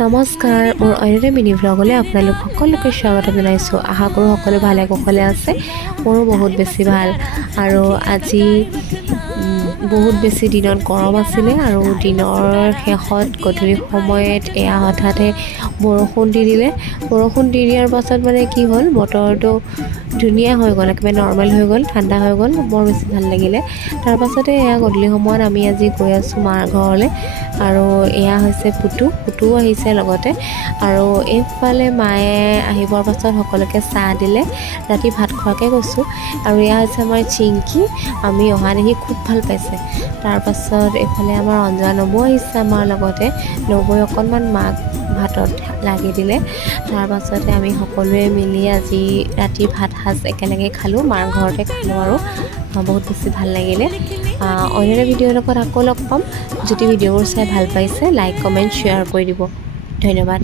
নমস্কাৰ, মোৰ অন্য এটা মিনি ভ্লগলৈ আপোনালোক সকলোকে স্বাগত জনাইছোঁ। আশা কৰোঁ সকলো ভালে কুশলে আছে। মোৰো বহুত বেছি ভাল। আৰু আজি বহুত বেছি দিনত গৰম আছিলে আৰু দিনৰ শেষত গধূলি সময়ত এয়া হঠাতে বৰষুণ দি দিলে। বৰষুণ দি দিয়াৰ পাছত মানে কি হ'ল, বতৰটো ধুনীয়া হৈ গ'ল, একেবাৰে নৰ্মেল হৈ গ'ল, ঠাণ্ডা হৈ গ'ল, বৰ বেছি ভাল লাগিলে। তাৰপাছতে এয়া গধূলি সময়ত আমি আজি গৈ আছোঁ মাৰ ঘৰলৈ। আৰু এয়া হৈছে পুতুও আহিছে লগতে। আৰু এইফালে মায়ে আহিবৰ পাছত সকলোকে চাহ দিলে, ৰাতি ভাত খোৱাকৈ গৈছোঁ। আৰু এয়া হৈছে আমাৰ চিংকি, আমি অহা দেখি খুব ভাল পাইছে। তাৰপাছত এইফালে আমাৰ অঞ্জনা নবৌ আহিছে আমাৰ লগতে। নবৌৱে অকণমান মাক ভাতত লাগি দিলে। তাৰপাছতে আমি সকলোৱে মিলি আজি ৰাতি ভাত সাজ একেলগে খালোঁ, মাৰ ঘৰতে খালোঁ আৰু বহুত বেছি ভাল লাগিলে। অন্য এটা ভিডিঅ'ৰ লগত আকৌ লগ পাম। যদি ভিডিঅ'বোৰ চাই ভাল পাইছে, লাইক কমেণ্ট শ্বেয়াৰ কৰি দিব। ধন্যবাদ।